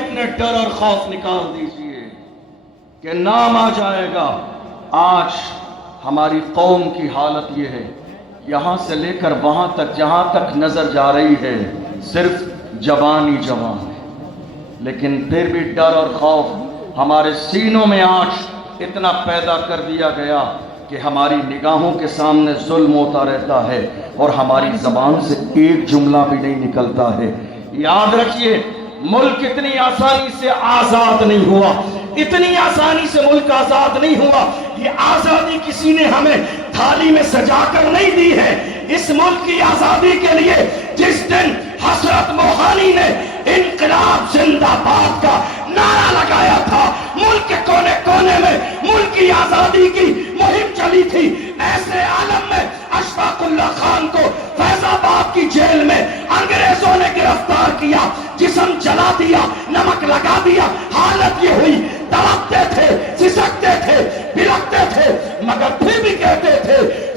اپنے ڈر اور خوف نکال دیجئے کہ نام آ جائے گا۔ آج ہماری قوم کی حالت یہ ہے، یہاں سے لے کر وہاں تک جہاں تک نظر جا رہی ہے صرف جوان ہی جوان ہے، لیکن پھر بھی ڈر اور خوف ہمارے سینوں میں آج اتنا پیدا کر دیا گیا کہ ہماری نگاہوں کے سامنے ظلم ہوتا رہتا ہے اور ہماری زبان سے ایک جملہ بھی نہیں نکلتا ہے۔ یاد رکھیے، ملک اتنی آسانی سے آزاد نہیں ہوا، اتنی آسانی سے ملک آزاد نہیں ہوا۔ یہ آزادی کسی نے ہمیں تھالی میں سجا کر نہیں دی ہے۔ اس ملک کی آزادی کے لیے جس دن حسرت موہانی نے انقلاب زندہ باد کا نعرہ لگایا تھا، ملک کے کونے کونے میں ملک کی آزادی کی مہم چلی تھی، ایسے عالم میں اشفاق اللہ خان کو فیض آباد کی جیل میں انگریزوں نے گرفتار کیا، جسم جلا دیا، نمک لگا دیا۔ حالت یہ ہوئی، تڑپتے تھے، سسکتے تھے، بلکتے تھے، مگر پھر بھی کہتے تھے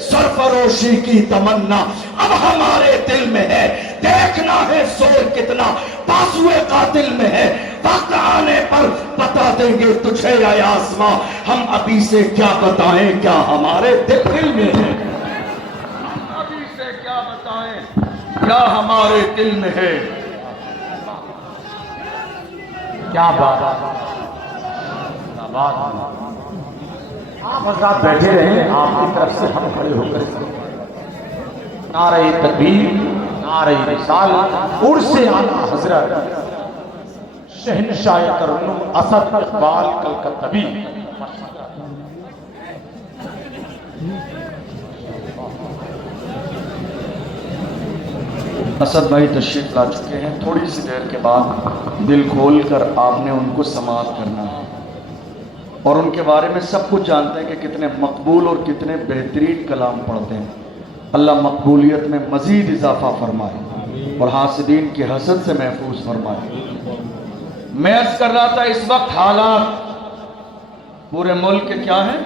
سرفروشی کی تمنا اب ہمارے دل میں ہے، دیکھنا ہے زور کتنا بازوئے قاتل میں ہے، وقت آنے پر بتا دیں گے تجھے اے آسماں، ہم ابھی سے کیا بتائیں کیا ہمارے دل میں ہے، ہم ابھی سے کیا بتائیں کیا ہمارے دل میں ہے۔ کیا بات آپ حضرات بیٹھے رہیں، آپ کی طرف سے ہم کھڑے ہو کر نعرہ تکبیر، نعرہ رسالت، عرس اعلیٰ حضرت شہنشاہ ترنم اسد اقبال کلکتبی اسد بھائی تشریف لا چکے ہیں۔ تھوڑی سی دیر کے بعد دل کھول کر آپ نے ان کو سماعت کرنا ہے اور ان کے بارے میں سب کچھ جانتے ہیں کہ کتنے مقبول اور کتنے بہترین کلام پڑھتے ہیں۔ اللہ مقبولیت میں مزید اضافہ فرمائے اور حاسدین کی حسد سے محفوظ فرمائے۔ میں عرض کر رہا تھا اس وقت حالات پورے ملک کے کیا ہیں؟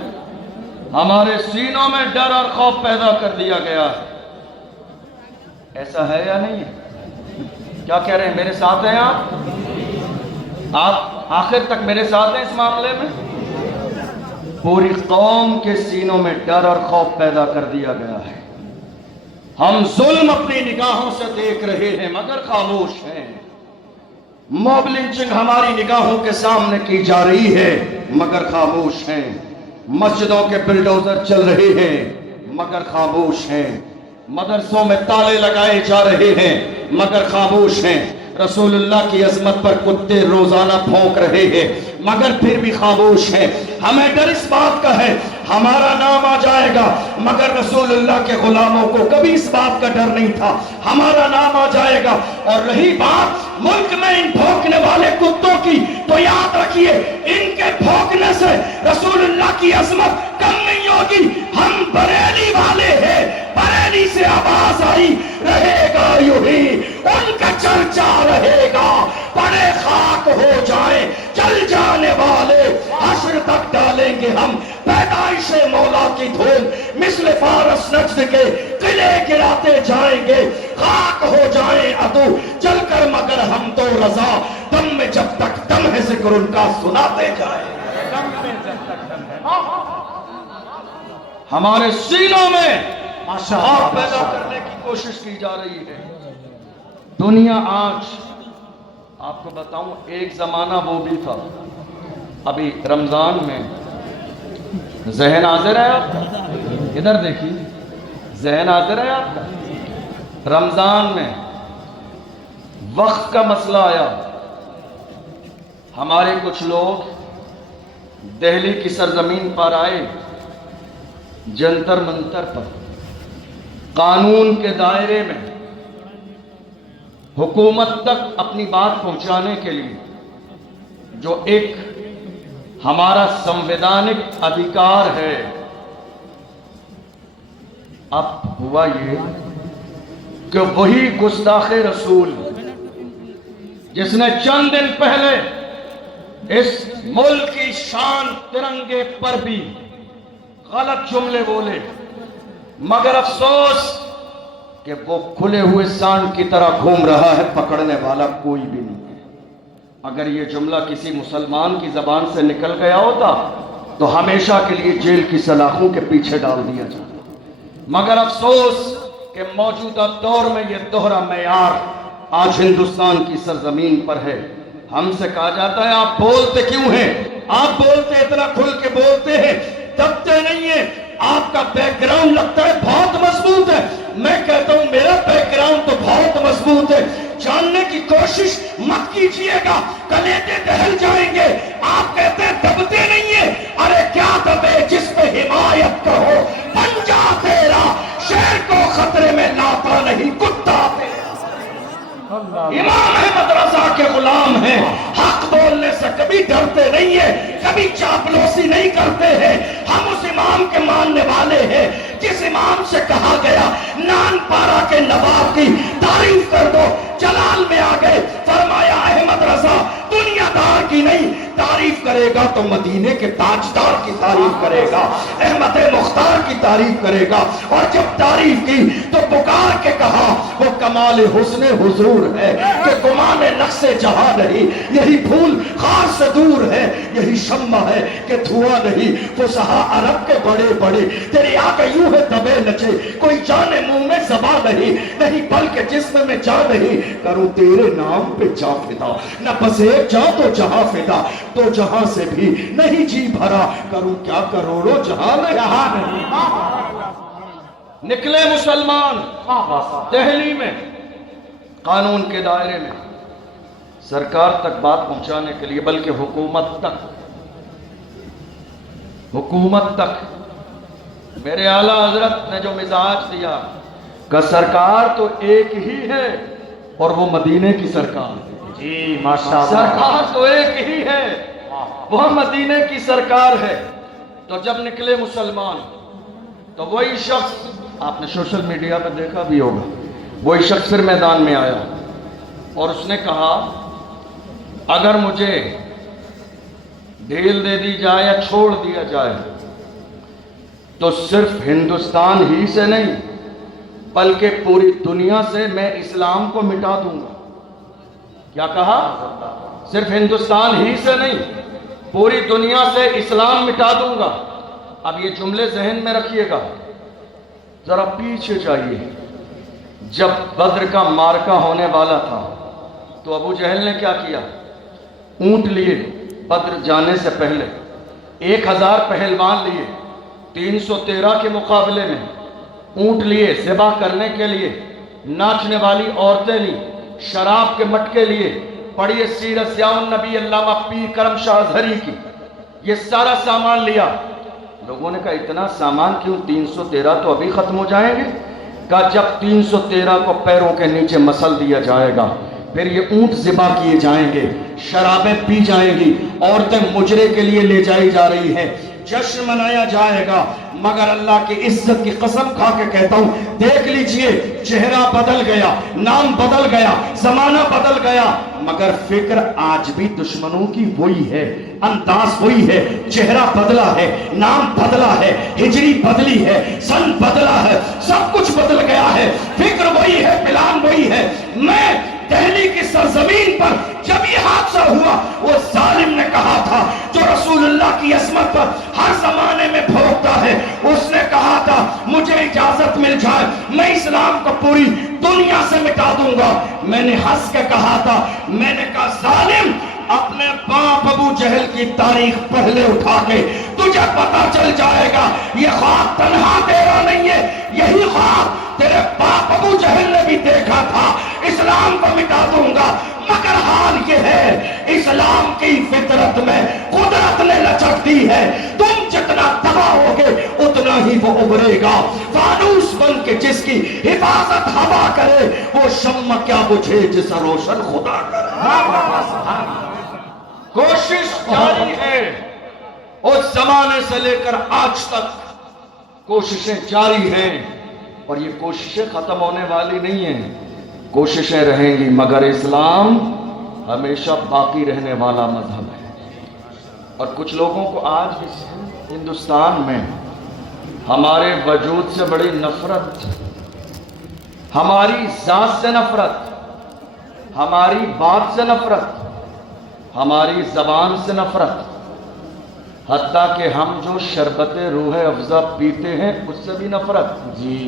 ہمارے سینوں میں ڈر اور خوف پیدا کر دیا گیا ہے۔ ایسا ہے یا نہیں ہے؟ کیا کہہ رہے ہیں؟ میرے ساتھ ہیں آپ آخر تک میرے ساتھ ہیں اس معاملے میں؟ پوری قوم کے سینوں میں ڈر اور خوف پیدا کر دیا گیا ہے۔ ہم ظلم اپنی نگاہوں سے دیکھ رہے ہیں مگر خاموش ہیں۔ موب لنچنگ ہماری نگاہوں کے سامنے کی جا رہی ہے مگر خاموش ہیں۔ مسجدوں کے بلڈوزر چل رہے ہیں مگر خاموش ہیں۔ مدرسوں میں تالے لگائے جا رہے ہیں مگر خاموش ہیں۔ رسول اللہ کی عظمت پر کتے روزانہ بھونک رہے ہیں مگر پھر بھی خاموش ہیں۔ ہمیں ڈر اس بات کا ہے ہمارا نام آ جائے گا، مگر رسول اللہ کے غلاموں کو کبھی اس بات کا ڈر نہیں تھا ہمارا نام آ جائے گا۔ اور رہی بات ملک میں ان بھونکنے والے کتوں کی، تو یاد رکھیے ان کے بھونکنے سے رسول اللہ کی عظمت کم نہیں ہوگی۔ ہم بریلی والے ہیں، بریلی سے آواز آئی رہے گا یوں ہی، ان کا چرچا رہے گا، بڑے خاک ہو جائیں چل جانے والے، حشر تک ڈالیں گے ہم پیدائش مولا کی دھول، مثل فارس نجد کے قلعے گراتے جائیں گے، خاک ہو جائیں عدو چل کر مگر ہم تو رضا، دم میں جب تک دم ہے ذکر ان کا سناتے جائیں۔ ہمارے سینوں میں خوف پیدا کرنے کی کوشش کی جا رہی ہے۔ دنیا آج آپ کو بتاؤں ایک زمانہ وہ بھی تھا، ابھی رمضان میں ذہن حاضر ہے آپ کا؟ ادھر دیکھیے، ذہن حاضر ہے آپ کا؟ رمضان میں وقت کا مسئلہ آیا، ہمارے کچھ لوگ دہلی کی سرزمین پر آئے، جنتر منتر پر قانون کے دائرے میں حکومت تک اپنی بات پہنچانے کے لیے جو ایک ہمارا سنویدھانک ادھیکار ہے۔ اب ہوا یہ کہ وہی گستاخ رسول جس نے چند دن پہلے اس ملک کی شان ترنگے پر بھی غلط جملے بولے، مگر افسوس کہ وہ کھلے ہوئے سانڈ کی طرح گھوم رہا ہے، پکڑنے والا کوئی بھی نہیں ہے۔ اگر یہ جملہ کسی مسلمان کی زبان سے نکل گیا ہوتا تو ہمیشہ کے لیے جیل کی سلاخوں کے پیچھے ڈال دیا جاتا، مگر افسوس کہ موجودہ دور میں یہ دوہرا معیار آج ہندوستان کی سرزمین پر ہے۔ ہم سے کہا جاتا ہے آپ بولتے کیوں ہیں، آپ بولتے اتنا کھل کے بولتے ہیں، دبتے نہیں ہیں، آپ کا بیک گراؤنڈ لگتا ہے بہت مضبوط ہے۔ میں کہتا ہوں میرا بیک گراؤنڈ تو بہت مضبوط ہے، جاننے کی کوشش مت کیجئے گا، کلیجے دہل جائیں گے۔ آپ کہتے ہیں دبتے نہیں ہیں، ارے کیا دبے جس پہ حمایت کرو، پنجہ تیرا شیر کو خطرے میں لاتا نہیں کتا تیرا۔ امام احمد رضا کے غلام ہیں، حق بولنے سے کبھی ڈرتے نہیں ہیں، کبھی چاپلوسی نہیں کرتے ہیں۔ ہم اس امام کے ماننے والے ہیں جس امام سے کہا گیا نان پارا کے نواب کی تعریف کر دو، جلال میں آ گئے، فرمایا احمد رضا دنیا دار کی نہیں، تعریف کرے گا تو مدینے کے تاجدار کی تعریف کرے گا، احمد مختار کی تعریف کرے گا۔ اور جب تعریف کی تو پکار کے کہا وہ کمال حسن حضور ہے کہ گمان نقص جہاں نہیں، یہی پھول خار سے دور ہے، یہی شمع ہے کہ دھواں نہیں، فصحا عرب کے بڑے بڑے تیرے آگے یوں ہے دبے نچے، کوئی جانے منہ میں زبان نہیں بلکہ جسم میں جان نہیں، کروں تیرے نام پہ جا فدا، نہ بس ایک جا تو جہاں فدا، تو جہاں سے بھی نہیں جی بھرا، کروں کیا کروڑوں جہاں میں یہاں نہیں۔ نکلے مسلمان دہلی میں قانون کے دائرے میں سرکار تک بات پہنچانے کے لیے، بلکہ حکومت تک میرے اعلیٰ حضرت نے جو مزاج دیا کہ سرکار تو ایک ہی ہے اور وہ مدینے کی سرکار ہے۔ جی ماشاءاللہ، سرکار تو ایک ہی ہے، وہ مدینے کی سرکار ہے۔ تو جب نکلے مسلمان تو وہی شخص، آپ نے سوشل میڈیا پہ دیکھا بھی ہوگا، وہی شخص پھر میدان میں آیا اور اس نے کہا اگر مجھے ڈھیل دے دی جائے یا چھوڑ دیا جائے تو صرف ہندوستان ہی سے نہیں بلکہ پوری دنیا سے میں اسلام کو مٹا دوں گا۔ کیا کہا؟ صرف ہندوستان ہی سے نہیں پوری دنیا سے اسلام مٹا دوں گا۔ اب یہ جملے ذہن میں رکھیے گا، ذرا پیچھے جائیے۔ جب بدر کا مارکہ ہونے والا تھا تو ابو جہل نے کیا کیا؟ اونٹ لیے، بدر جانے سے پہلے 1000 پہلوان لیے، 313 کے مقابلے میں اونٹ لیے ذبح کرنے کے لیے، ناچنے والی عورتیں لی، شراب کے مٹکے لیے، پڑھیے سیرت ضیاء النبی علامہ پیر کرم شاہ اظہری کی، یہ سارا سامان لیا۔ لوگوں نے کہا اتنا سامان کیوں؟ 313 تو ابھی ختم ہو جائیں گے۔ کہا جب 313 کو پیروں کے نیچے مسل دیا جائے گا پھر یہ اونٹ ذبح کیے جائیں گے، شرابیں پی جائیں گی، عورتیں مجرے کے لیے لے جائی جا رہی ہیں، جشن منایا جائے گا۔ مگر اللہ کی عزت کی قسم کھا کے کہتا ہوں دیکھ لیجئے، چہرہ بدل گیا، نام بدل گیا، زمانہ بدل گیا، مگر فکر آج بھی دشمنوں کی وہی ہے، انداز وہی ہے، چہرہ بدلا ہے، نام بدلا ہے، ہجری بدلی ہے، سن بدلا ہے، سب کچھ بدل گیا ہے، فکر وہی ہے، پلان وہی ہے۔ میں دہلی کی سرزمین پر جب یہ حادثہ ہوا، وہ ظالم نے کہا تھا جو رسول اللہ کی عظمت پر ہر زمانے میں بھونکتا ہے، اس نے کہا تھا مجھے اجازت مل جائے میں اسلام کو پوری دنیا سے مٹا دوں گا۔ میں نے ہنس کے کہا تھا، میں نے کہا ظالم اپنے باپ ابو جہل کی تاریخ پہلے اٹھا کے تجھے پتا چل جائے گا یہ خواب تنہا تیرا نہیں ہے، یہی خواب تیرے باپ ابو جہل نے بھی دیکھا تھا، اسلام کو مٹا دوں گا۔ مگر حال یہ ہے اسلام کی فطرت میں قدرت نے لچک دی ہے، تم جتنا تباہ ہوگے اتنا ہی وہ ابھرے گا۔ فانوس بن کے جس کی حفاظت ہوا کرے وہ شمع کیا بجھے جسے روشن خدا کرے۔ کوشش جاری ہے، اس زمانے سے لے کر آج تک کوششیں جاری ہیں، اور یہ کوششیں ختم ہونے والی نہیں ہیں، کوششیں رہیں گی، مگر اسلام ہمیشہ باقی رہنے والا مذہب ہے۔ اور کچھ لوگوں کو آج اس ہندوستان میں ہمارے وجود سے بڑی نفرت، ہماری ذات سے نفرت، ہماری بات سے نفرت، ہماری زبان سے نفرت، حتیٰ کہ ہم جو شربت روح افزا پیتے ہیں اس سے بھی نفرت، جی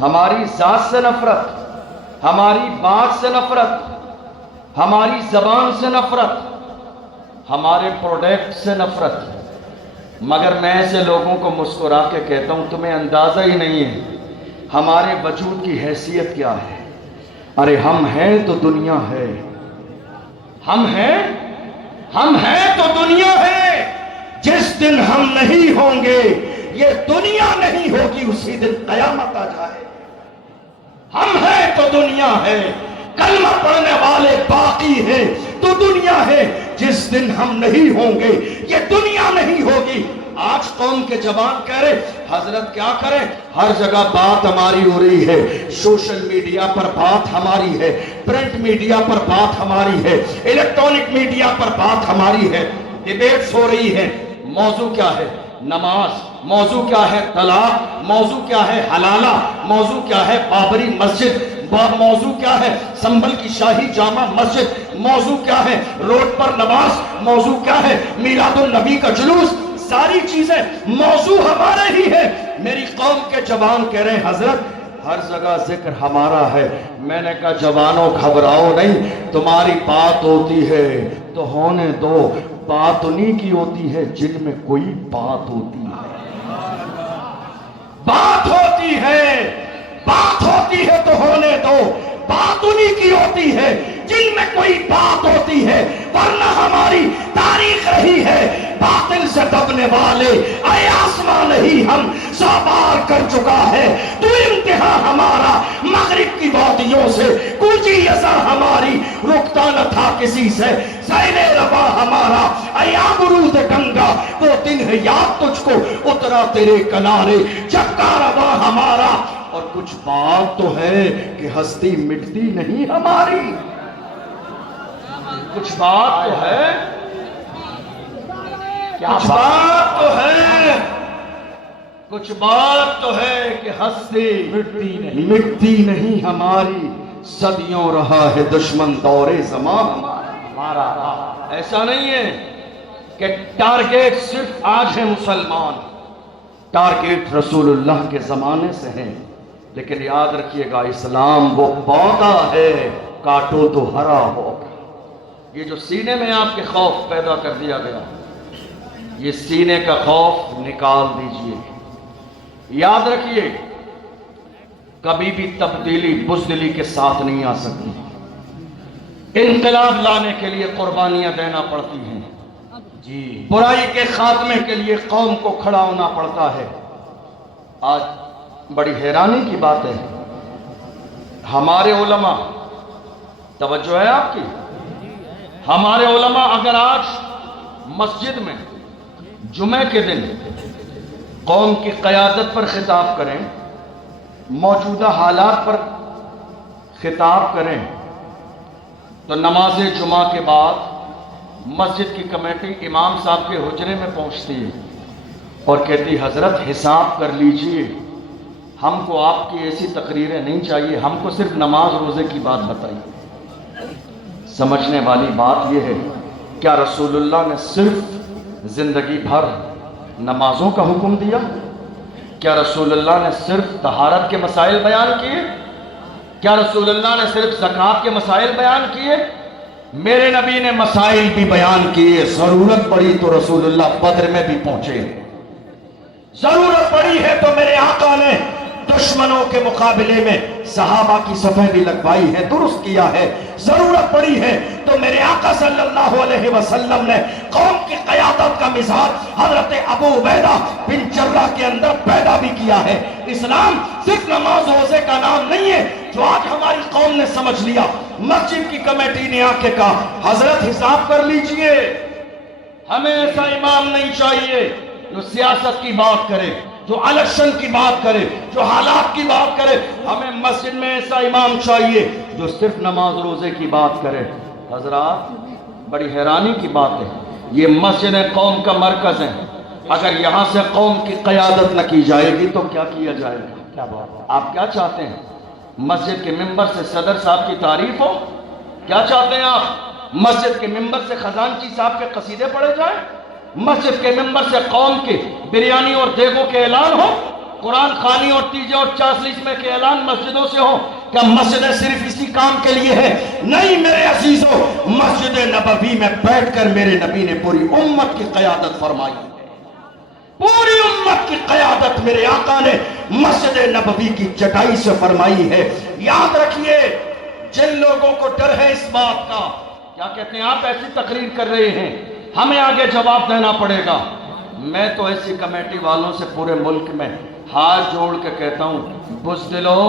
ہماری ذات سے نفرت، ہماری بات سے نفرت، ہماری زبان سے نفرت، ہمارے پروڈکٹ سے نفرت۔ مگر میں ایسے لوگوں کو مسکرا کے کہتا ہوں تمہیں اندازہ ہی نہیں ہے ہمارے وجود کی حیثیت کیا ہے۔ ارے ہم ہیں تو دنیا ہے، ہم ہیں تو دنیا ہے۔ جس دن ہم نہیں ہوں گے یہ دنیا نہیں ہوگی، اسی دن قیامت آ جائے۔ ہم ہیں تو دنیا ہے، کلمہ پڑھنے والے باقی ہیں تو دنیا ہے۔ جس دن ہم نہیں ہوں گے یہ دنیا نہیں ہوگی۔ آج قوم کے جوان کہہ رہے حضرت کیا کریں، ہر جگہ بات ہماری ہو رہی ہے، سوشل میڈیا پر بات ہماری ہے، پرنٹ میڈیا پر بات ہماری ہے، الیکٹرونک میڈیا پر بات ہماری ہے، ڈیبیٹس ہو رہی ہے۔ موضوع کیا ہے؟ نماز۔ موضوع کیا ہے؟ طلاق۔ موضوع کیا ہے؟ حلالہ۔ موضوع کیا ہے؟ بابری مسجد۔ موضوع کیا ہے؟ سنبھل کی شاہی جامع مسجد۔ موضوع کیا ہے؟ روڈ پر نماز۔ موضوع کیا ہے؟ میلاد النبی کا جلوس۔ ساری چیزیں موضوع ہمارے ہی ہے۔ میری قوم کے جوان کہہ رہے ہیں حضرت ہر جگہ ذکر ہمارا ہے۔ میں نے کہا جوانوں گھبراؤ نہیں، تمہاری بات ہوتی ہے تو ہونے دو، بات انہی کی ہوتی ہے جن میں کوئی بات ہوتی ہے۔ بات ہوتی ہے، بات ہوتی ہے تو ہونے دو، بات انہی کی ہوتی ہے جن میں کوئی بات ہوتی ہے، ورنہ ہماری تاریخ رہی ہے باطل سے دبنے والے، اے آسمان نہیں ہم سو بار کر چکا ہے تو انتہا ہمارا مغرب کی وادیوں سے، کوچی یسا ہماری رکتا نہ تھا کسی سے، سیل روا ہمارا، اے آبرود گنگا وہ دن ہے یاد تجھ کو اترا تیرے کنارے، چکا روا ہمارا۔ اور کچھ بات تو ہے کہ ہستی مٹتی نہیں ہماری، کچھ بات تو ہے، کچھ بات تو ہے، کچھ بات تو ہے کہ ہستی مٹتی نہیں ہماری، صدیوں رہا ہے دشمن دور زمان ہمارا۔ ایسا نہیں ہے کہ ٹارگیٹ صرف آج ہے مسلمان، ٹارگیٹ رسول اللہ کے زمانے سے ہے، لیکن یاد رکھیے گا اسلام وہ پودا ہے کاٹو تو ہرا ہوگا۔ یہ جو سینے میں آپ کے خوف پیدا کر دیا گیا، یہ سینے کا خوف نکال دیجئے۔ یاد رکھیے کبھی بھی تبدیلی بزدلی کے ساتھ نہیں آ سکتی، انقلاب لانے کے لیے قربانیاں دینا پڑتی ہیں، جی برائی کے خاتمے کے لیے قوم کو کھڑا ہونا پڑتا ہے۔ آج بڑی حیرانی کی بات ہے ہمارے علماء، توجہ ہے آپ کی، ہمارے علماء اگر آج مسجد میں جمعہ کے دن قوم کی قیادت پر خطاب کریں، موجودہ حالات پر خطاب کریں، تو نماز جمعہ کے بعد مسجد کی کمیٹی امام صاحب کے حجرے میں پہنچتی ہے اور کہتی حضرت حساب کر لیجئے، ہم کو آپ کی ایسی تقریریں نہیں چاہیے، ہم کو صرف نماز روزے کی بات بتائیے۔ سمجھنے والی بات یہ ہے کیا رسول اللہ نے صرف زندگی بھر نمازوں کا حکم دیا؟ کیا رسول اللہ نے صرف طہارت کے مسائل بیان کیے؟ کیا رسول اللہ نے صرف زکوٰۃ کے مسائل بیان کیے؟ میرے نبی نے مسائل بھی بیان کیے، ضرورت پڑی تو رسول اللہ بدر میں بھی پہنچے، ضرورت پڑی ہے تو میرے آقا نے دشمنوں کے مقابلے میں صحابہ کی صفیں بھی لگوائی ہے، درست کیا ہے، ضرورت پڑی ہے تو میرے آقا صلی اللہ علیہ وسلم نے قوم کی قیادت کا مزاج حضرت ابو عبیدہ بن جرہ کے اندر پیدا بھی کیا ہے۔ اسلام صرف نماز روزے کا نام نہیں ہے جو آج ہماری قوم نے سمجھ لیا۔ مسجد کی کمیٹی نے آ کے کہا حضرت حساب کر لیجئے، ہمیں ایسا امام نہیں چاہیے جو سیاست کی بات کرے، جو الیکشن کی بات کرے، جو حالات کی بات کرے، ہمیں مسجد میں ایسا امام چاہیے جو صرف نماز روزے کی بات کرے۔ حضرات بڑی حیرانی کی بات ہے، یہ مسجد قوم کا مرکز ہے، اگر یہاں سے قوم کی قیادت نہ کی جائے گی تو کیا کیا جائے گا؟ کیا بات؟ آپ کیا چاہتے ہیں مسجد کے ممبر سے صدر صاحب کی تعریف ہو؟ کیا چاہتے ہیں آپ مسجد کے ممبر سے خزانچی صاحب کے قصیدے پڑھے جائیں؟ مسجد کے ممبر سے قوم کے بریانی اور دیگوں کے اعلان ہو؟ قرآن خوانی اور تیجے اور چالیسویں کے اعلان مسجدوں سے ہو؟ کیا مسجدیں صرف اسی کام کے لیے ہے؟ نہیں میرے عزیزوں، مسجد نبوی میں بیٹھ کر میرے نبی نے پوری امت کی قیادت فرمائی ہے۔ پوری امت کی قیادت میرے آقا نے مسجد نبوی کی چٹائی سے فرمائی ہے۔ یاد رکھیے، جن لوگوں کو ڈر ہے اس بات کا، کیا کہتے ہیں آپ ایسی تقریر کر رہے ہیں، ہمیں آگے جواب دینا پڑے گا۔ میں تو ایسی کمیٹی والوں سے پورے ملک میں ہاتھ جوڑ کے کہتا ہوں، بزدلو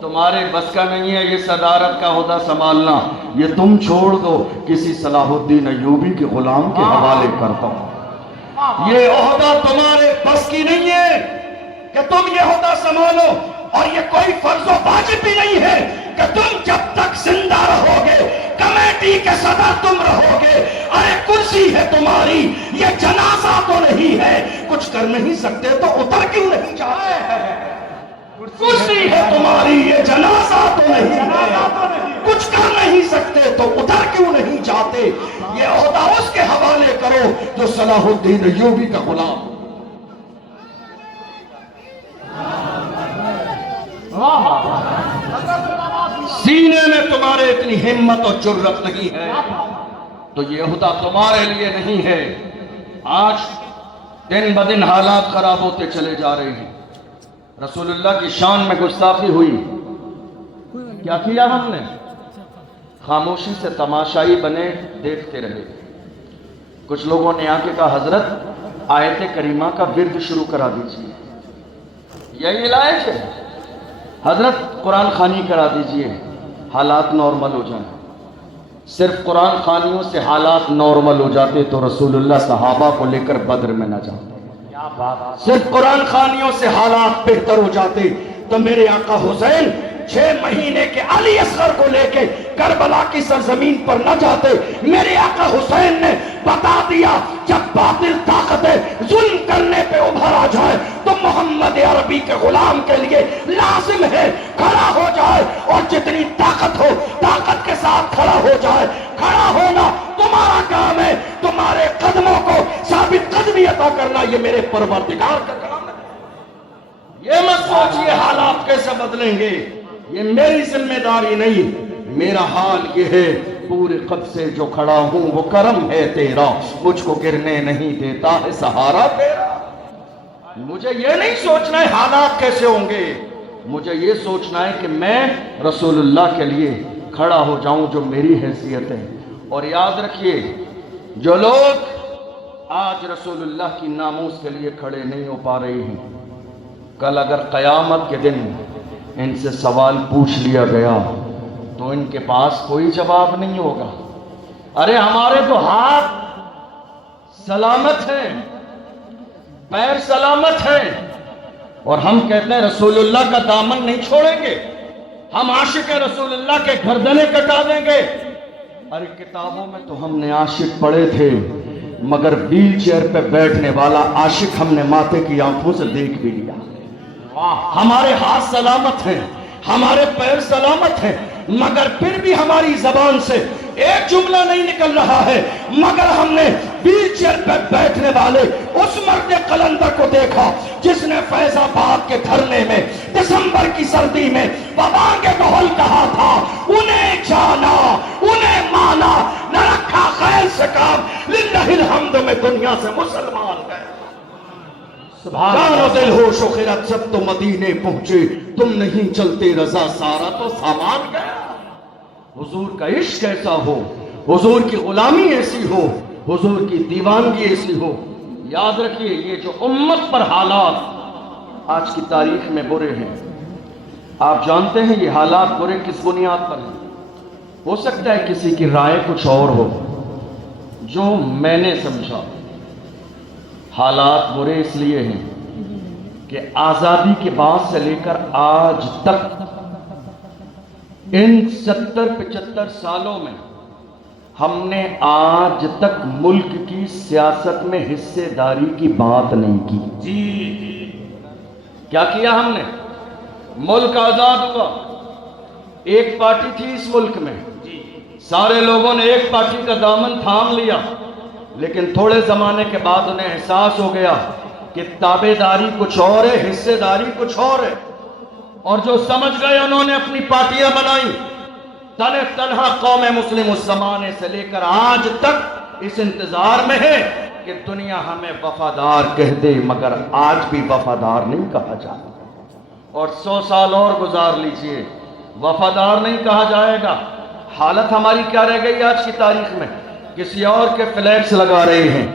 تمہارے بس کا نہیں ہے یہ صدارت کا عہدہ سنبھالنا، یہ تم چھوڑ دو، کسی صلاح الدین ایوبی کے غلام کے حوالے کرتا ہوں۔ یہ عہدہ تمہارے بس کی نہیں ہے کہ تم یہ عہدہ سنبھالو، اور یہ کوئی فرض و واجب بھی نہیں ہے کہ تم جب تک زندہ رہو گے کمیٹی کے صدر تم رہو گے۔ ارے کرسی ہے تمہاری، یہ جنازہ تو نہیں ہے، کچھ کر نہیں سکتے تو اتر کیوں نہیں جاتے؟ کرسی ہے تمہاری، یہ جنازہ تو نہیں ہے، کچھ کر نہیں سکتے تو ادھر کیوں نہیں جاتے؟ یہ عہدہ اس کے حوالے کرو جو صلاح الدین ایوبی کا غلام۔ سینے میں تمہارے اتنی ہمت اور جرت نہیں ہے تو یہ عہدہ تمہارے لیے نہیں ہے۔ آج دن بدن حالات خراب ہوتے چلے جا رہے ہیں، رسول اللہ کی شان میں گستاخی ہوئی، کیا کیا ہم نے؟ خاموشی سے تماشائی بنے دیکھتے رہے۔ کچھ لوگوں نے آ کے کہا حضرت آیت کریمہ کا ورد شروع کرا دیجئے، یہی علاج ہے، حضرت قرآن خوانی کرا دیجئے، حالات نارمل ہو جائیں۔ صرف قرآن خوانیوں سے حالات نارمل ہو جاتے تو رسول اللہ صحابہ کو لے کر بدر میں نہ جاتے۔ صرف قرآن خوانیوں سے حالات بہتر ہو جاتے تو میرے آقا حسین 6 مہینے کے علی اصغر کو لے کے کربلا کی سرزمین پر نہ جاتے۔ میرے آقا حسین نے بتا دیا جب باطل طاقتیں ظلم کرنے پہ ابھر آ جائے تو محمد عربی کے غلام کے لیے لازم ہے کھڑا ہو جائے، اور جتنی طاقت ہو طاقت کے ساتھ کھڑا ہو جائے۔ کھڑا ہونا تمہارا کام ہے، تمہارے قدموں کو ثابت قدمی عطا کرنا یہ میرے پروردگار کا کام ہے۔ یہ مت سوچئے حالات کیسے بدلیں گے، یہ میری ذمہ داری نہیں، میرا حال یہ ہے پورے قد سے جو کھڑا ہوں وہ کرم ہے تیرا، مجھ کو گرنے نہیں دیتا ہے سہارا تیرا۔ مجھے یہ نہیں سوچنا ہے حالات کیسے ہوں گے، مجھے یہ سوچنا ہے کہ میں رسول اللہ کے لیے کھڑا ہو جاؤں جو میری حیثیت ہے۔ اور یاد رکھیے جو لوگ آج رسول اللہ کی ناموس کے لیے کھڑے نہیں ہو پا رہے ہیں، کل اگر قیامت کے دن ان سے سوال پوچھ لیا گیا تو ان کے پاس کوئی جواب نہیں ہوگا۔ ارے ہمارے تو ہاتھ سلامت ہیں، پیر سلامت ہیں، اور ہم کہتے ہیں رسول اللہ کا دامن نہیں چھوڑیں گے، ہم عاشق رسول اللہ کے گردنیں کٹا دیں گے۔ ارے کتابوں میں تو ہم نے عاشق پڑھے تھے، مگر ویل چیئر پہ بیٹھنے والا عاشق ہم نے ماتے کی آنکھوں سے دیکھ بھی لیا۔ ہمارے ہاتھ سلامت ہیں، ہمارے پیر سلامت ہیں، مگر پھر بھی ہماری زبان سے ایک جملہ نہیں نکل رہا ہے مگر ہم نے ویل چیئر پہ بیٹھنے والے اس مرد قلندر کو دیکھا جس نے فیض آباد کے دھرنے میں دسمبر کی سردی میں بابانگ ڈھول کہا تھا، انہیں جانا انہیں مانا، نہ رکھا خیل سے کام، للہ الحمد میں دنیا سے مسلمان گئے۔ جان و دل ہوش و خیرت سب تو مدینے پہنچے، تم نہیں چلتے رضا سارا تو سامان گیا۔ حضور کا عشق ایسا ہو، حضور کی غلامی ایسی ہو، حضور کی دیوانگی ایسی ہو۔ یاد رکھیے یہ جو امت پر حالات آج کی تاریخ میں برے ہیں، آپ جانتے ہیں یہ حالات برے کس بنیاد پر ہیں؟ ہو سکتا ہے کسی کی رائے کچھ اور ہو، جو میں نے سمجھا حالات برے اس لیے ہیں کہ آزادی کے بعد سے لے کر آج تک ان 70-75 سالوں میں ہم نے آج تک ملک کی سیاست میں حصے داری کی بات نہیں کی۔ جی کیا کیا ہم نے؟ ملک آزاد ہوا، ایک پارٹی تھی اس ملک میں، سارے لوگوں نے ایک پارٹی کا دامن تھام لیا، لیکن تھوڑے زمانے کے بعد انہیں احساس ہو گیا کہ تابع داری کچھ اور ہے، حصے داری کچھ اور ہے، اور جو سمجھ گئے انہوں نے اپنی پارٹیاں بنائی۔ تنہا قوم مسلم اس زمانے سے لے کر آج تک اس انتظار میں ہے کہ دنیا ہمیں وفادار کہہ دے، مگر آج بھی وفادار نہیں کہا جاتا، اور 100 سال اور گزار لیجئے وفادار نہیں کہا جائے گا۔ حالت ہماری کیا رہ گئی آج کی تاریخ میں؟ کسی اور کے فلیکس لگا رہے ہیں،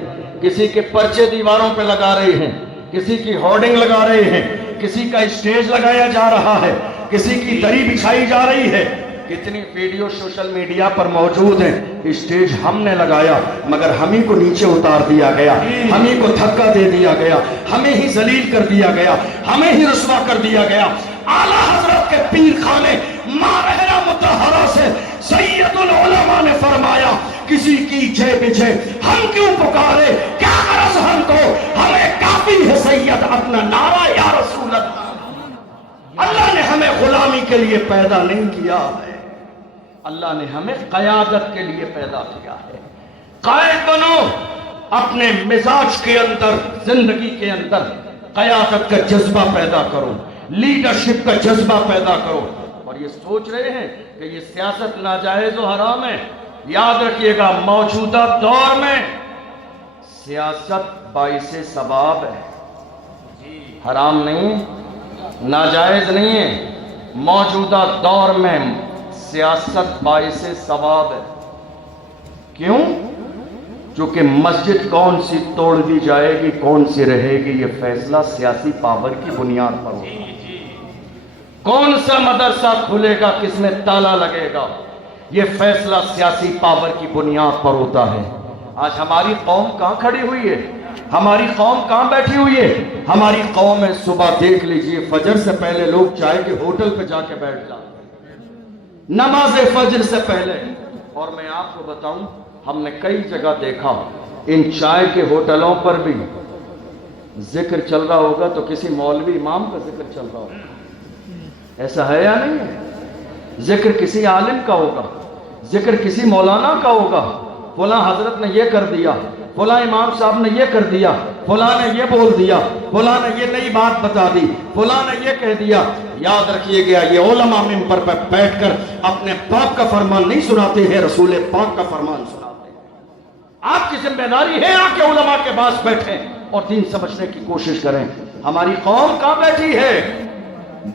کسی کے پرچے دیواروں پہ لگا رہے ہیں، کسی کی ہورڈنگ لگا رہے ہیں، کسی کا اسٹیج لگایا جا رہا ہے، کسی کی دری بچھائی جا رہی ہے۔ کتنی ویڈیو سوشل میڈیا پر موجود ہیں، اسٹیج ہم نے لگایا مگر ہمیں کو نیچے اتار دیا گیا، ہمیں کو دھکا دے دیا گیا، ہمیں ہی ذلیل کر دیا گیا، ہمیں ہی رسوا کر دیا گیا۔ اعلیٰ حضرت کے پیر خانے ماہرہ مطہرہ سے سید العلماء نے فرمایا، کسی کی جے بجے ہم کیوں پکارے، کیا غرض ہم کو، ہمیں کافی ہے سید اپنا نعرہ یا رسول اللہ۔ اللہ نے ہمیں غلامی کے لیے پیدا نہیں کیا ہے، اللہ نے ہمیں قیادت کے لیے پیدا کیا ہے۔ قائد بنو، اپنے مزاج کے اندر، زندگی کے اندر قیادت کا جذبہ پیدا کرو، لیڈرشپ کا جذبہ پیدا کرو۔ اور یہ سوچ رہے ہیں کہ یہ سیاست ناجائز و حرام ہے، یاد رکھیے گا موجودہ دور میں سیاست باعث ثواب ہے، حرام نہیں، ناجائز نہیں ہے۔ موجودہ دور میں سیاست باعث ثواب ہے۔ کیوں؟ چونکہ مسجد کون سی توڑ دی جائے گی، کون سی رہے گی، یہ فیصلہ سیاسی پاور کی بنیاد پر ہوگا۔ کون سا مدرسہ کھلے گا، کس میں تالا لگے گا، یہ فیصلہ سیاسی پاور کی بنیاد پر ہوتا ہے۔ آج ہماری قوم کہاں کھڑی ہوئی ہے، ہماری قوم کہاں بیٹھی ہوئی ہے؟ ہماری قوم ہے، صبح دیکھ لیجئے فجر سے پہلے لوگ چائے کے ہوٹل پہ جا کے بیٹھ جاتے ہیں، نماز فجر سے پہلے۔ اور میں آپ کو بتاؤں، ہم نے کئی جگہ دیکھا ان چائے کے ہوٹلوں پر بھی ذکر چل رہا ہوگا تو کسی مولوی امام کا ذکر چل رہا ہوگا، ایسا ہے یا نہیں ہے؟ ذکر کسی عالم کا ہوگا، ذکر کسی مولانا کا ہوگا، فلاں حضرت نے یہ کر دیا، فلاں امام صاحب نے یہ کر دیا، فلاں نے یہ بول دیا، فلاں نے یہ نئی بات بتا دی، فلاں نے یہ کہہ دیا۔ یاد رکھیے گا یہ علماء منبر پر بیٹھ کر اپنے باپ کا فرمان نہیں سناتے ہیں، رسول پاک کا فرمان سناتے ہیں۔ آپ کی ذمہ داری ہے آ کے علماء کے پاس بیٹھیں اور دین سمجھنے کی کوشش کریں۔ ہماری قوم کہاں بیٹھی ہے؟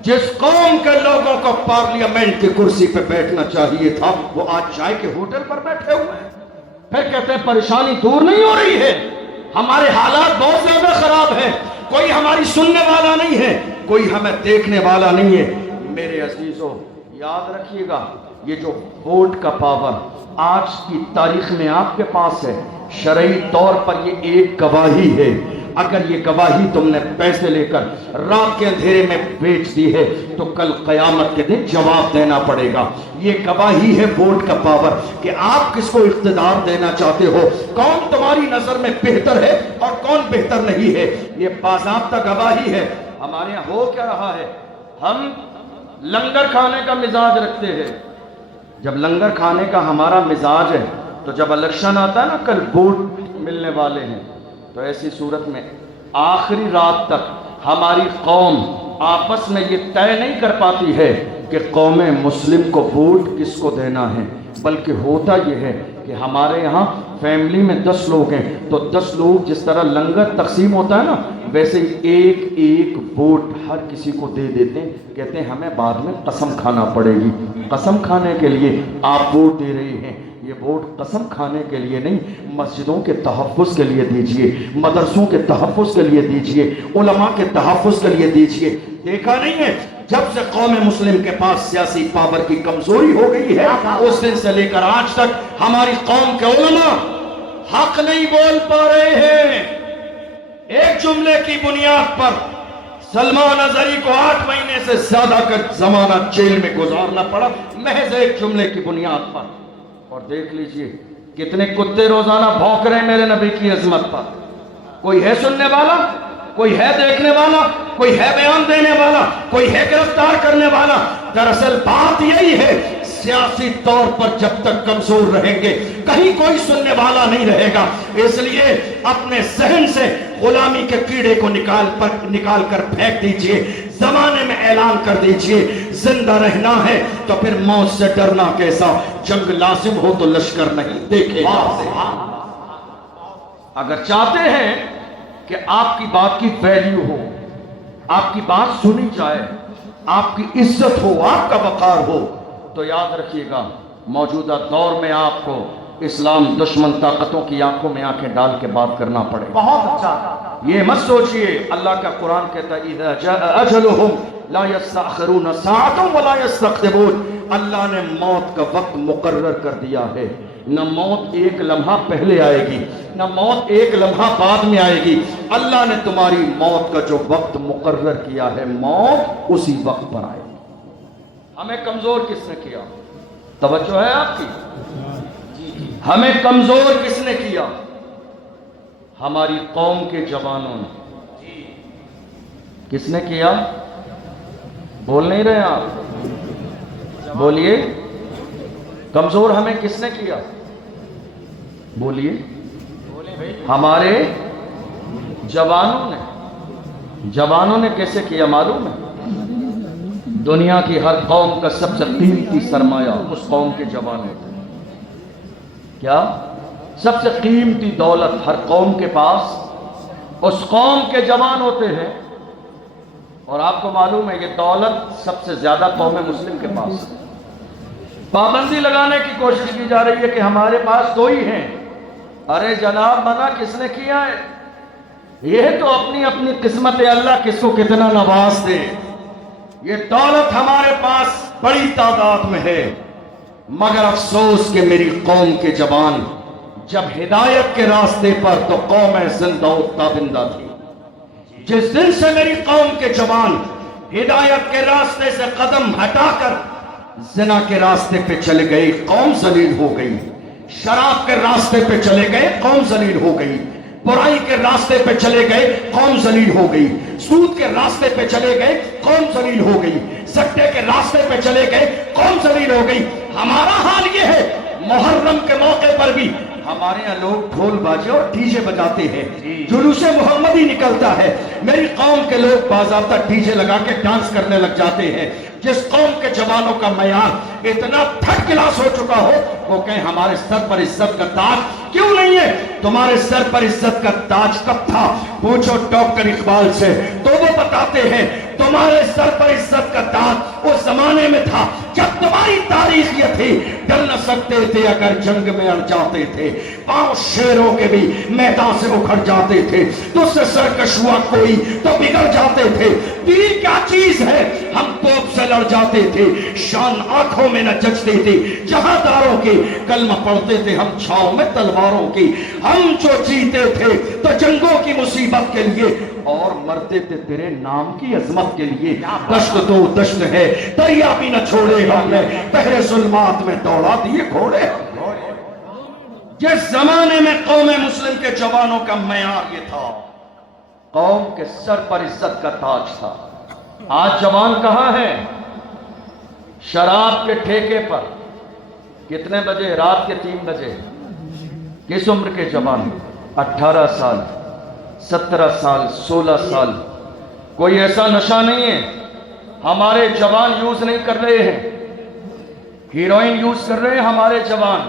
جس قوم کے لوگوں کو پارلیمنٹ کی کرسی پہ بیٹھنا چاہیے تھا وہ آج چائے کے ہوٹل پر بیٹھے ہوئے ہیں۔ پھر کہتے ہیں پریشانی دور نہیں ہو رہی ہے، ہمارے حالات بہت زیادہ خراب ہیں، کوئی ہماری سننے والا نہیں ہے، کوئی ہمیں دیکھنے والا نہیں ہے۔ میرے عزیزو یاد رکھیے گا، یہ جو ووٹ کا پاور آج کی تاریخ میں آپ کے پاس ہے، شرعی طور پر یہ ایک گواہی ہے۔ اگر یہ گواہی تم نے پیسے لے کر رات کے اندھیرے میں بیچ دی ہے تو کل قیامت کے دن جواب دینا پڑے گا۔ یہ گواہی ہے ووٹ کا پاور کہ آپ کس کو اقتدار دینا چاہتے ہو، کون تمہاری نظر میں بہتر ہے اور کون بہتر نہیں ہے، یہ باضابطہ گواہی ہے۔ ہمارے یہاں ہو کیا رہا ہے، ہم لنگر کھانے کا مزاج رکھتے ہیں۔ جب لنگر کھانے کا ہمارا مزاج ہے تو جب الیکشن آتا ہے نا، کل ووٹ ملنے والے ہیں، تو ایسی صورت میں آخری رات تک ہماری قوم آپس میں یہ طے نہیں کر پاتی ہے کہ قوم مسلم کو ووٹ کس کو دینا ہے، بلکہ ہوتا یہ ہے کہ ہمارے یہاں فیملی میں 10 لوگ ہیں تو 10 لوگ جس طرح لنگر تقسیم ہوتا ہے نا، ویسے ہی ایک ایک ووٹ ہر کسی کو دے دیتے ہیں، کہتے ہیں ہمیں بعد میں قسم کھانا پڑے گی۔ قسم کھانے کے لیے آپ ووٹ دے رہے ہیں، یہ ووٹ قسم کھانے کے لیے نہیں، مسجدوں کے تحفظ کے لیے دیجئے، مدرسوں کے تحفظ کے لیے دیجئے، علماء کے تحفظ کے لیے دیجئے۔ دیکھا نہیں ہے جب سے قوم مسلم کے پاس سیاسی پاور کی کمزوری ہو گئی ہے، اس دن سے لے کر آج تک ہماری قوم کے علماء حق نہیں بول پا رہے ہیں۔ ایک جملے کی بنیاد پر سلمان اظہری کو 8 مہینے سے زیادہ کا زمانہ جیل میں گزارنا پڑا، محض ایک جملے کی بنیاد پر۔ اور دیکھ لیجئے کتنے کتے روزانہ بھونک رہے ہیں میرے نبی کی عظمت پر۔ کوئی ہے سننے والا، کوئی ہے دیکھنے والا، کوئی ہے بیان دینے والا، کوئی ہے گرفتار کرنے والا۔ دراصل بات یہی ہے سیاسی طور پر جب تک کمزور رہیں گے کہیں کوئی سننے والا نہیں رہے گا. اس لیے اپنے ذہن سے غلامی کے کیڑے کو نکال کر پھینک دیجئے. زمانے میں اعلان کر دیجئے زندہ رہنا ہے تو پھر موت سے ڈرنا کیسا. جنگ لازم ہو تو لشکر نہیں دیکھے جاتے. اگر چاہتے ہیں کہ آپ کی بات کی ویلیو ہو, آپ کی بات سنی جائے, آپ کی عزت ہو, آپ کا وقار ہو, تو یاد رکھیے گا موجودہ دور میں آپ کو اسلام دشمن طاقتوں کی آنکھوں میں آنکھیں ڈال کے بات کرنا پڑے. بہت اچھا. یہ مت سوچئے, اللہ کا قرآن کہتا ہے اذا جاء اجلهم لا يستأخرون ساعة ولا يستقدمون. اللہ نے موت کا وقت مقرر کر دیا ہے. نہ موت ایک لمحہ پہلے آئے گی, نہ موت ایک لمحہ بعد میں آئے گی. اللہ نے تمہاری موت کا جو وقت مقرر کیا ہے, موت اسی وقت پر آئے گی. ہمیں کمزور کس نے کیا؟ توجہ ہے آپ کی؟ ہمیں کمزور کس نے کیا؟ ہماری قوم کے جوانوں نے. کس نے کیا؟ بول نہیں رہے آپ, بولیے. کمزور ہمیں کس نے کیا؟ بولیے. ہمارے جوانوں نے. جوانوں نے کیسے کیا معلوم ہے؟ دنیا کی ہر قوم کا سب سے قیمتی سرمایہ اس قوم کے جوان ہوتے ہیں. کیا؟ سب سے قیمتی دولت ہر قوم کے پاس اس قوم کے جوان ہوتے ہیں. اور آپ کو معلوم ہے یہ دولت سب سے زیادہ قوم مسلم کے پاس ہے. پابندی لگانے کی کوشش کی جا رہی ہے کہ ہمارے پاس دو ہی ہیں. ارے جناب منع کس نے کیا ہے؟ یہ تو اپنی اپنی قسمت ہے, اللہ کس کو کتنا نواز دے. یہ دولت ہمارے پاس بڑی تعداد میں ہے, مگر افسوس کہ میری قوم کے جوان جب ہدایت کے راستے پر تو قوم زندہ و تابندہ تھی. جس دن سے میری قوم کے جوان ہدایت کے راستے سے قدم ہٹا کر زنا کے راستے پہ چلے گئے, قوم ذلیل ہو گئی. شراب کے راستے پہ چلے گئے, قوم ذلیل ہو گئی. برائی کے راستے پہ چلے گئے, قوم ذلیل ہو گئی. سود کے راستے پہ چلے گئے, قوم ذلیل ہو گئی. سٹے کے راستے پہ چلے گئے, قوم ذلیل ہو گئی. ہمارا حال یہ ہے محرم کے موقع پر بھی ہمارے یہاں لوگ ڈھول باجے اور ڈی جے بجاتے ہیں, جلوس محمدی نکلتا ہے. میری قوم کے لوگ باضابطہ ڈی جے لگا کے ڈانس کرنے لگ جاتے ہیں. جس قوم کے جوانوں کا معیار اتنا تھرڈ کلاس ہو چکا ہو, وہ کہیں ہمارے سر پر عزت کا تاج کیوں نہیں ہے؟ تمہارے سر پر عزت کا تاج کب تھا؟ پوچھو ڈاکٹر اقبال سے تو وہ بتاتے ہیں تمہارے سر پر عزت کا تاج اس زمانے میں تھا جب تمہاری تاریخ یہ تھی ڈر نہ سکتے تھے اگر جنگ میں اڑ جاتے تھے, پاؤں شیروں کے بھی میدان سے اکھڑ جاتے تھے. تجھ سے سرکش ہوا کوئی تو بگڑ جاتے تھے. دین کیا چیز ہے؟ ہم توپ سے لڑ جاتے تھے, شان آنکھوں میں نہ جچتی تھی. جہاں داروں کی کلمہ پڑھتے تھے ہم چھاؤں میں تلواروں کی. ہم جو جیتے تھے تو جنگوں کی مصیبت کے لیے اور مرتے تھے تیرے نام کی عظمت کے لیے. دشت تو دشت ہے, دریا بھی نہ چھوڑے ہم نے, بحر ظلمات میں دوڑا دیے گھوڑے. جس زمانے میں قوم مسلم کے جوانوں کا معیار یہ تھا, قوم کے سر پر عزت کا تاج تھا. آج جوان کہاں ہے؟ شراب کے ٹھیکے پر. کتنے بجے؟ رات کے 3 بجے. کس عمر کے جوان؟ 18 سال, 17 سال, 16 سال. کوئی ایسا نشہ نہیں ہے ہمارے جوان یوز نہیں کر رہے ہیں. ہیروئن یوز کر رہے ہیں ہمارے جوان,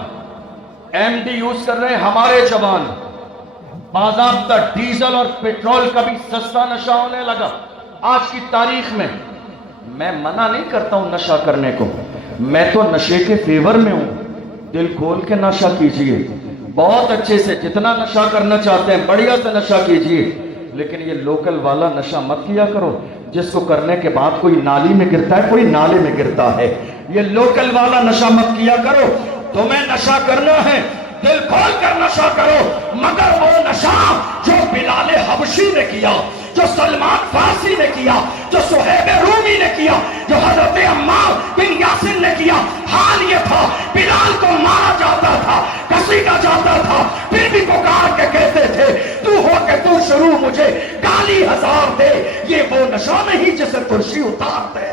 ایم ڈی یوز کر رہے ہیں ہمارے جوان. باضابطہ ڈیزل اور پیٹرول کا بھی سستا نشہ ہونے لگا آج کی تاریخ میں. میں منع نہیں کرتا ہوں نشہ کرنے کو, میں تو نشے کے فیور میں ہوں. دل کھول کے نشہ کیجئے, بہت اچھے سے, جتنا نشہ کرنا چاہتے ہیں بڑھیا سے نشہ کیجئے, لیکن یہ لوکل والا نشہ مت کیا کرو جس کو کرنے کے بعد کوئی نالی میں گرتا ہے, کوئی نالے میں گرتا ہے. یہ لوکل والا نشہ مت کیا کرو. تمہیں نشہ کرنا ہے دل کھول کر نشہ کرو, مگر وہ نشہ جو بلال حبشی نے کیا, جو سلمان فارسی نے کیا, جو صہیب رومی نے کیا, جو حضرت عمار بن یاسر نے کیا. حال یہ تھا بلال کو مارا جاتا تھا, گھسیٹا جاتا تھا, پھر بھی پکار کے کہتے تھے تو ہو کہ تو شروع مجھے گالی ہزار دے. یہ وہ نشہ نہیں جسے ترشی اتار دے.